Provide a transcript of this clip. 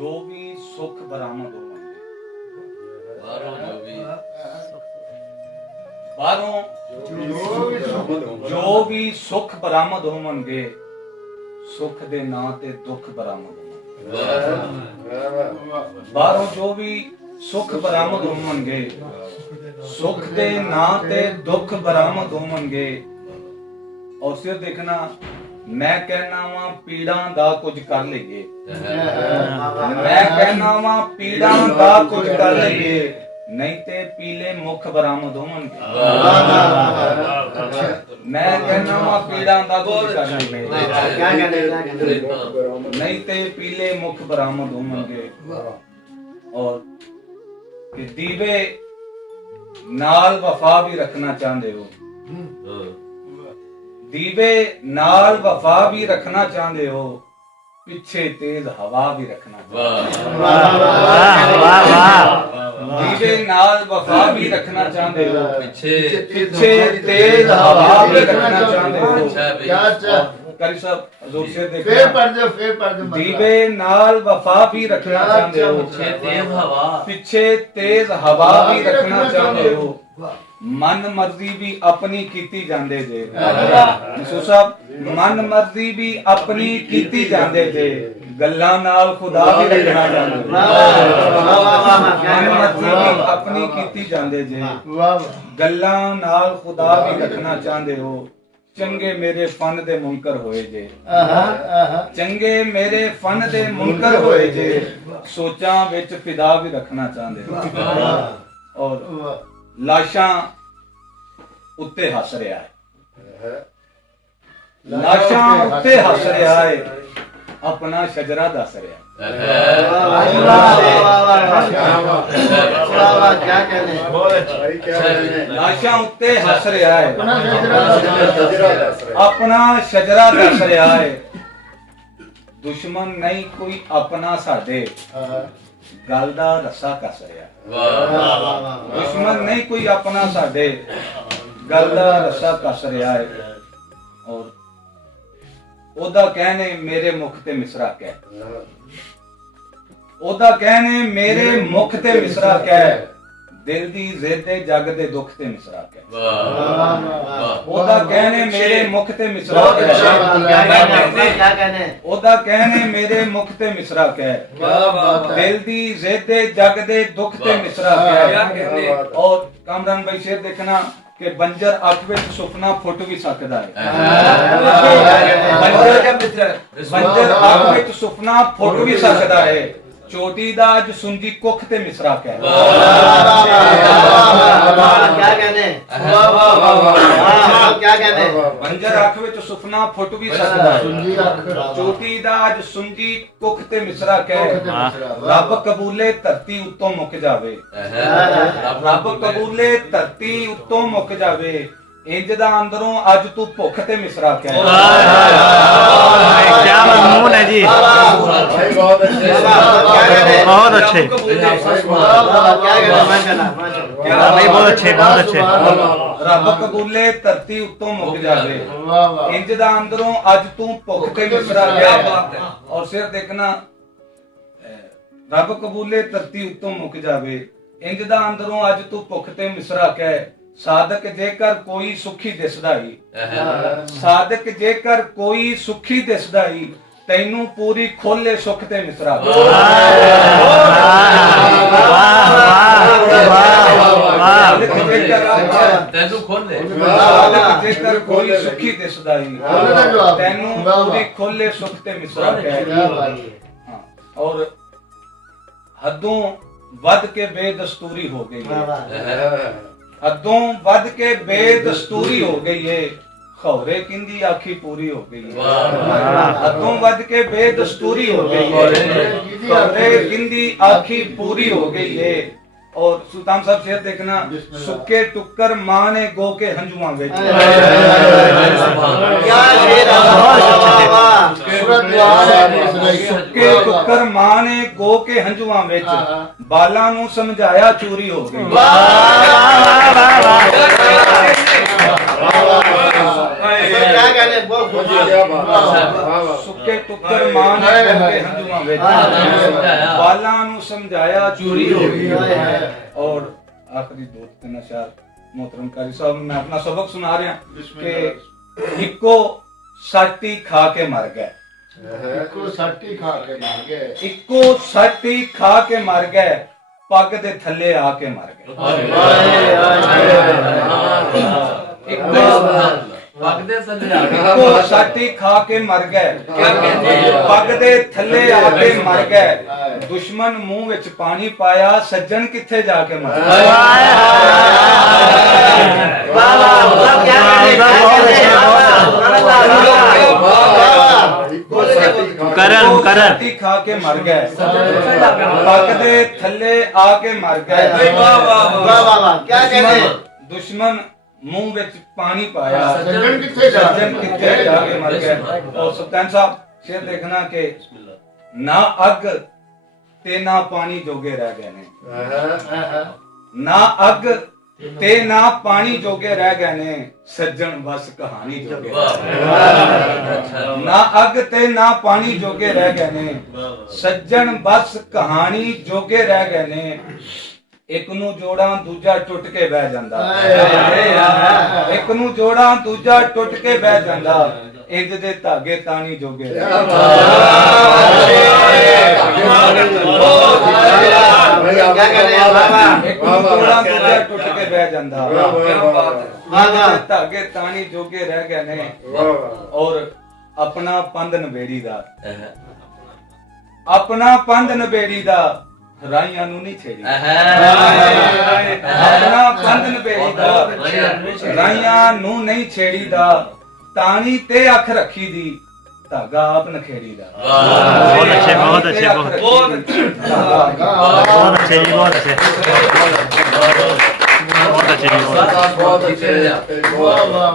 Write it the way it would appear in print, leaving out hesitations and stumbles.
जो भी सुख बरामद होवणगे बाहरों जो भी सुख बरामद होवणगे सुख दे नां ते दुख बरामद होवणगे बाहरों जो भी सुख बरामद होवणगे सुख दे नां ते दुख बरामद होवणगे। और फिर देखना मैं कहना वा पीड़ा दा कुछ कर लईए मैं कहना वा पीड़ा दा कुछ कर लईए नहीं ते पीले मुख बरामद होवणगे। मैं कहना वा पीड़ा दा कुछ कर लईए नहीं ते पीले मुख बरामद होवणगे। और कि दीवे नाल वफा भी रखना चाहते हो दीवे नाल वफा भी रखना चाहते हो पीछे तेज हवा भी रखना दीवे नाल वफा भी रखना चाहते हो पीछे तेज हवा भी रखना चाहते हो। करी सब जोर से देखना दीवे नाल वफा भी रखना चाहते हो पीछे तेज हवा भी रखना चाहते हो मन मर्जी भी अपनी कीती जांदे जे साहब मन मर्जी भी अपनी कीती जांदे जे गल्लां नाल खुदा भी रखना चाहते मन मर्जी भी अपनी कीती जांदे जे गल्लां नाल खुदा भी रखना चाहते हो। चंगे मेरे फन दे मुनकर होए जे चंगे मेरे फन दे मुनकर होए जे सोचां विच फिदा भी रखना चाहते हो। और लाशां उत्ते हस रहा है लाशां उत्ते हस रहा है अपना शजरा दस रहा लाशां उत्ते हस रहा है अपना शजरा दस रहा है। दुश्मन नहीं कोई अपना साडे गल दा रस्सा कस रहा दुश्मन नहीं कोई अपना साडे गल दा रस्सा कस रहा है। और ओदा कहने मेरे मुख ते मिसरा कह ओदा कहने मेरे मुख ते मिसरा कह दिल दी जिद दे जग दे दुख ते मिसरा कह ओदा कहने मेरे मुख ते मिसरा कह ओदा कहने मेरे मुख ते मिसरा कह दिल दी जिद दे जग दे दुख ते मिसरा कह। और कामरान भाई शेर देखना कि बंजर अख विच सुपना फुट भी सकदा है बंजर अख विच सुपना फुट भी सकदा है चोटी दा अज सुंजी कुख ते मिसरा कह बंजर अख विच सुपना फुट भी सकदा है चोटी दा अज सुंजी कुख ते मिसरा कह रब कबूले धरती उत्तों मुक जावे रब कबूले धरती उत्तों मुक जावे इंज दा अंदरों अज तू भुख ते मिसरा कह। क्या मजमून है जी बहुत अच्छे बहुत अच्छे रब कबूले धरती उत्तों मुक जावे इंज दा अंदरों अज तू भुख ते मिसरा कह। और फिर देखना रब कबूले धरती उत्तों मुक जावे इंज दा अंदरों अज तू भुख ते मिसरा कह। साधक जेकर कोई सुखी दिसदा ही साधक जेकर कोई सुखी दिसदा ही तैनू पूरी खोले सुख ते मिसरा तैनू खोले साधक जेकर कोई सुखी दिसदा ही तैनू पूरी खोले सुख ते मिसरा कह। और हदों वध के बेदस्तूरी हो गई है हदों वध के बेदस्तूरी हो गई है खौरे किंदी आखी पूरी हो गई है हदों वध के बेदस्तूरी हो गई है खौरे किंदी आखी पूरी हो गई है। और सुल्तान साहब शेर देखना सुक्के टुक्कर मां ने गो के हंजुआं विच सुक्के टुक्कर मां ने गो के हंजुआं विच बालां नूं समझाया चोरी हो गई क्या कहने बहुत खुश ਸੁੱਕੇ ਟੁੱਕਰ ਮਾਂ ਨੇ ਕੇ ਹੰਝੂਆਂ ਵਿੱਚ ਬਾਲਾਂ ਨੂੰ ਸਮਝਾਇਆ ਚੂਰੀ ਹੋ ਗਈ और आखिरी दो तीन अशार मोहतरम कारी साहब मैं अपना सबक सुना रहा कि इको साटी खा के मर गए इको साटी खा के मर गए इको साटी खा के मर गए पग दे थल्ले आके मर गए इको साटी खा के मर गए पग दे थल्ले आके मर गए दुश्मन मुंह विच पानी पाया सज्जन किथे जाके मर साटी खा के मर गए पग दे थल्ले आके मर गए दुश्मन मुंह विच पानी पाया सज्जन किथे जाके मर गए और सुल्तान साहब शेर देखना कि ना अग ते ना पानी जोगे रह गए ने ना अग ते ना पानी जोगे रह गए ने सज्जन बस कहानी जोगे ना अग ते ना पानी जोगे रह गए ने सज्जन बस कहानी जोगे रह गए ने एक नू जोड़ा दूजा टुट के बह जांदा एक नू जोड़ा दूजा टुट के बह जांदा इंज दे धागे तानी जोगे एक नू जोड़ा दूजा टुट के बह जांदा धागे तानी जोगे रह गए ने और अपना पंध नबेड़ी दा अपना पंध नबेड़ी दा ਰਾਈਆਂ ਨੂੰ ਨਹੀਂ ਛੇੜੀ ਆਪਣਾ ਪੰਧ ਨਬੇੜੀ ਦਾ ਰਾਈਆਂ ਨੂੰ ਨਹੀਂ ਛੇੜੀ ਦਾ ਤਾਣੀ ਤੇ ਅੱਖ ਰੱਖੀ ਦੀ ਧਾਗਾ ਆਪ ਨਖੇੜੀ ਦਾ बहुत अच्छे बहुत अच्छे बहुत अच्छे जी बहुत अच्छे बहुत अच्छे जी बहुत बहुत अच्छे वाह वाह